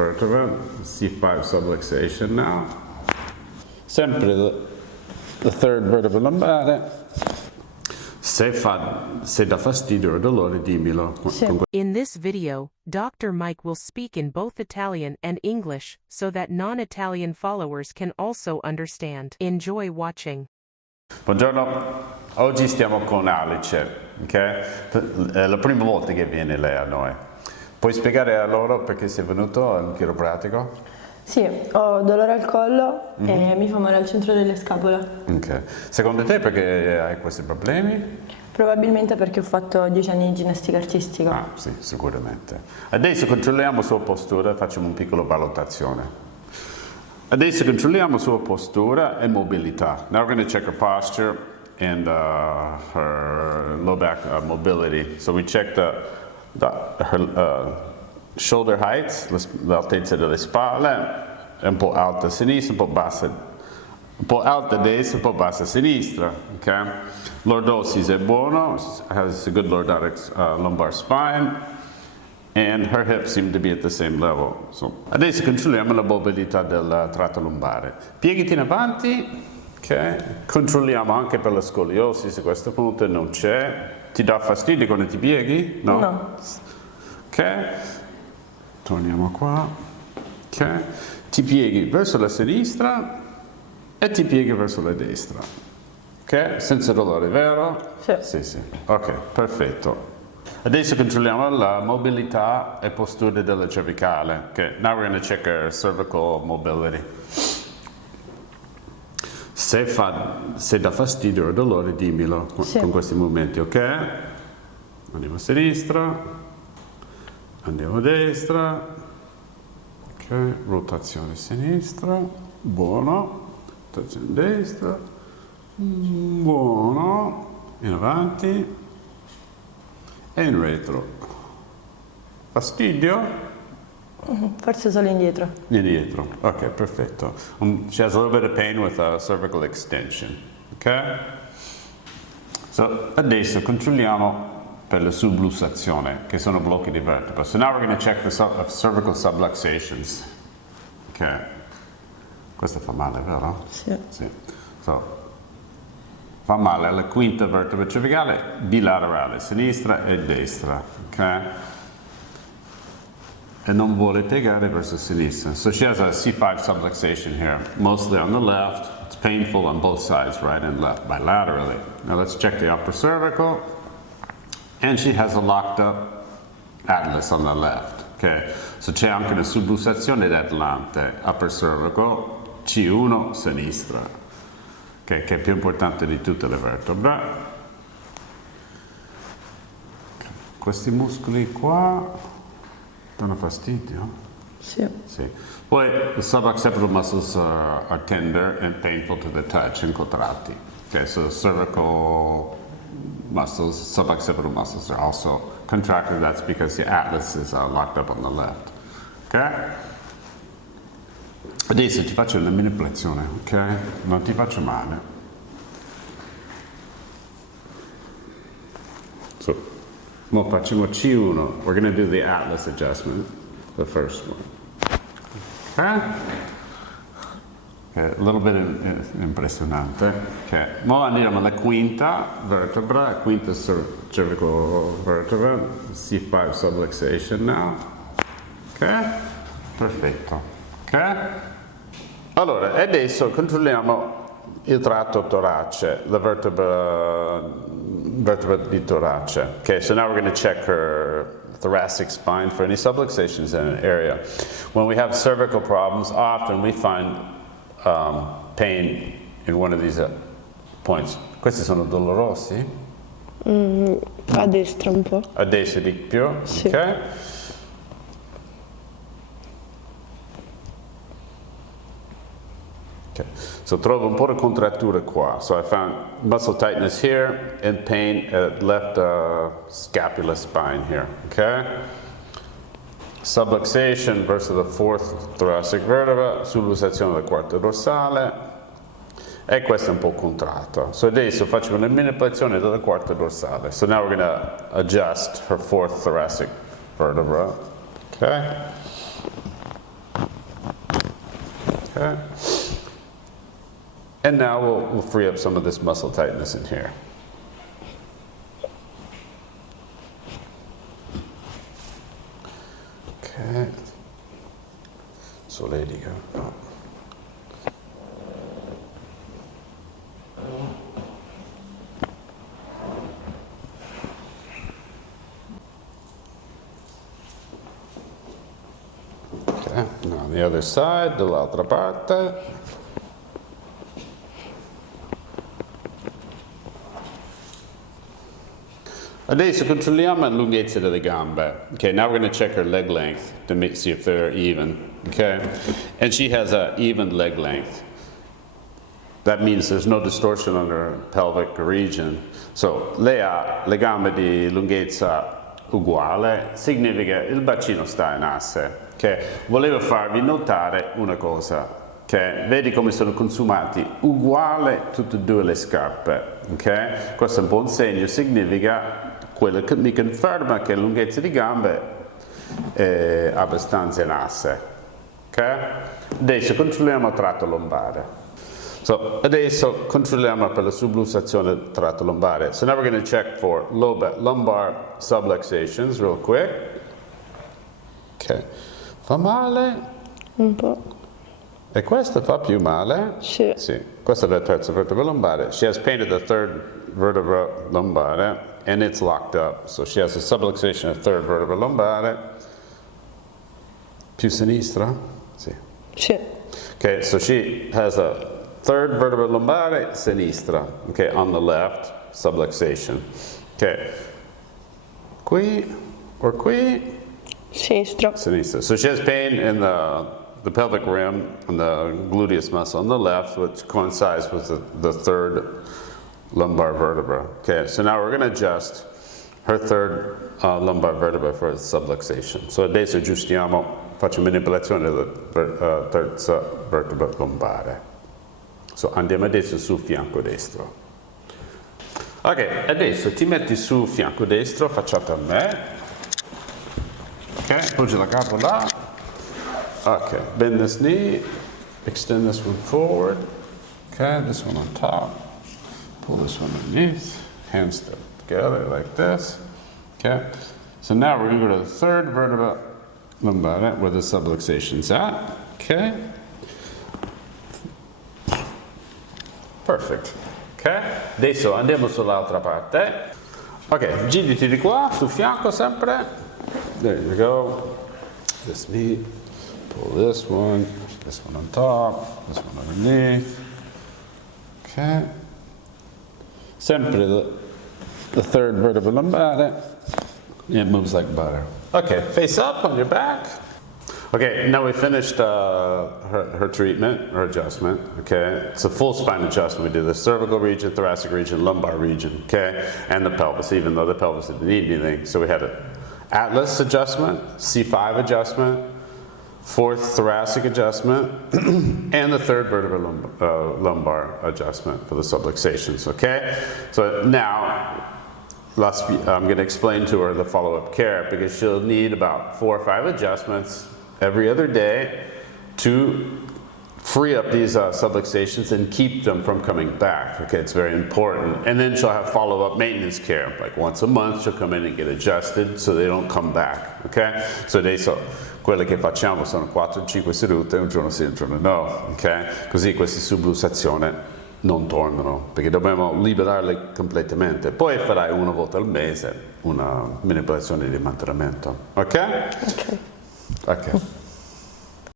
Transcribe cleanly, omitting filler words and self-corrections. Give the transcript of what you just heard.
vertebra, C5 subluxation now. Sempre the third vertebra lombare. Se dà fastidio o dolore, dimmelo. In this video, Dr. Mike will speak in both Italian and English, so that non-Italian followers can also understand. Enjoy watching. Buongiorno, oggi stiamo con Alice, ok? È la prima volta che viene lei a noi. Puoi spiegare a loro perché sei venuto al chiropratico? Sì, ho dolore al collo e mi fa male al centro delle scapole. Ok. Secondo te perché hai questi problemi? Probabilmente perché ho fatto 10 anni di ginnastica artistica. Ah, sì, sicuramente. Adesso controlliamo sua postura, facciamo una piccola valutazione. Adesso controlliamo sua postura e mobilità. Now we're going to check her posture and her low back mobility. So we check her shoulder height, l'altezza delle spalle, è un po' alta a sinistra, un po' bassa, un po' alta a destra, un po' bassa a sinistra. Okay? Lordosis è buono, has a good lordotic lumbar spine, and her hips seem to be at the same level. So, adesso controlliamo la mobilità del tratto lombare. Piegati in avanti, okay? Controlliamo anche per la scoliosi, se a questo punto non c'è. Ti dà fastidio quando ti pieghi? No. No. Ok. Torniamo qua, ok? Ti pieghi verso la sinistra e ti pieghi verso la destra, ok? Senza dolore, vero? Sì. Sì, sì. Ok, perfetto. Adesso controlliamo la mobilità e postura della cervicale. Ok, now we're going to check our cervical mobility. Se dà fastidio o dolore, dimmelo con questi movimenti, ok? Andiamo a sinistra. Andiamo a destra, ok, rotazione a sinistra, buono, rotazione a destra, buono, in avanti e in retro. Fastidio? Forse solo indietro. Indietro, ok, perfetto. She has a little bit of pain with a cervical extension, ok? So, adesso controlliamo per la sublussazione, che sono blocchi di vertebra. So now we're going to check the cervical subluxations. Ok. Questo fa male, vero? Sì. Sì. So, fa male alla quinta vertebra cervicale bilaterale, sinistra e destra. Ok. E non vuole piegare verso sinistra. So she has a C5 subluxation here, mostly on the left. It's painful on both sides, right and left, bilaterally. Now let's check the upper cervical. And she has a locked up atlas on the left. Okay? So c'è anche una sublussazione d'Atlante, upper cervical, C1 sinistra, okay? Che è più importante di tutte le vertebre. Questi muscoli qua danno fastidio? Sì. Sì. Poi the suboccipital muscles are tender and painful to the touch and contratti. Okay, so cervical muscles, suboccipital muscles are also contracted. That's because the atlas is locked up on the left. Ok? Adesso ti faccio una manipolazione, ok? Non ti faccio male. So, mo facciamo C1. We're going to do the atlas adjustment, the first one. Ok? A little bit impressionante. Okay. Ora andiamo alla quinta vertebra, quinta cervical vertebra, C5 subluxation now. Ok? Perfetto. Ok? Allora, adesso controlliamo il tratto torace, la vertebra di torace. Okay, so now we're going to check her thoracic spine for any subluxations in an area. When we have cervical problems, often we find pain in one of these points. Questi sono dolorosi? A destra un po'. A destra di più? Sì. Ok. Okay. So trovo un po' di contratture qua. So I found muscle tightness here and pain at left scapular spine here. Okay. Subluxation verso the fourth thoracic vertebra, sublussazione della quarta dorsale, e questo è un po' contratto. So adesso facciamo una manipolazione della quarta dorsale. So now we're going to adjust her fourth thoracic vertebra. Okay? Okay. And now we'll free up some of this muscle tightness in here. Okay. Solletico. Okay, now the other side, dall'altra parte. Adesso controlliamo la lunghezza delle gambe. Okay, now we're going to check her leg length to see if they're even. Okay, and she has an even leg length. That means there's no distortion on her pelvic region. So lei ha le gambe di lunghezza uguale, significa il bacino sta in asse. Okay? Volevo farvi notare una cosa. Okay? Vedi come sono consumati uguale tutte e due le scarpe. Okay? Questo è un buon segno, significa quello che mi conferma che la lunghezza di gambe è abbastanza in asse. Okay? Adesso controlliamo il tratto lombare. So adesso controlliamo per la subluxazione del tratto lombare. So now we're going to check for lumbar subluxations real quick. Ok. Fa male? Un po'. E questo fa più male? Sì. Sì. Questa è la terza vertebra lombare. She has pain at the third vertebra lombare and it's locked up. So she has a subluxation of third vertebra lombare. Più sinistra? Sì. Sì. Okay, so she has a third vertebra lombare, sinistra, okay, on the left, subluxation. Okay, qui or qui? Sinistra. Sinistra. So she has pain in the pelvic rim and the gluteus muscle on the left, which coincides with the third lumbar vertebra. Okay, so now we're going to adjust her third lumbar vertebra for subluxation. So adesso aggiustiamo, faccio manipolazione della terza vertebra lombare. So andiamo adesso sul fianco destro. Ok, adesso ti metti sul fianco destro, facciate a me. Ok, poggi la capo là. Ok, bend this knee, extend this one forward. Okay, this one on top. Pull this one underneath. Hands step together like this. Okay, so now we're going to go to the third vertebra lombare where the subluxation's at. Okay. Perfect. Ok? Adesso andiamo sull'altra parte. Ok, girati di qua, sul fianco sempre. There you go. This knee. Pull this one on top, this one underneath. Ok. Sempre the third vertebra lombare. It moves like butter. Okay, face up on your back. Okay, now we finished her treatment, her adjustment, okay? It's a full spine adjustment. We did the cervical region, thoracic region, lumbar region, okay? And the pelvis, even though the pelvis didn't need anything. So we had an atlas adjustment, C5 adjustment, fourth thoracic adjustment, and the third vertebral lumbar adjustment for the subluxations, okay? So now, I'm gonna explain to her the follow-up care because she'll need about 4 or 5 adjustments every other day to free up these subluxations and keep them from coming back. Okay, it's very important. And then she'll have follow-up maintenance care. Like once a month she'll come in and get adjusted so they don't come back. Okay? So adesso quelle che facciamo sono 4-5 sedute, un giorno sì, un giorno no. Ok? Così queste subluxazioni non tornano, perché dobbiamo liberarle completamente. Poi farai una volta al mese una manipolazione di mantenimento. Ok? Ok. Ok.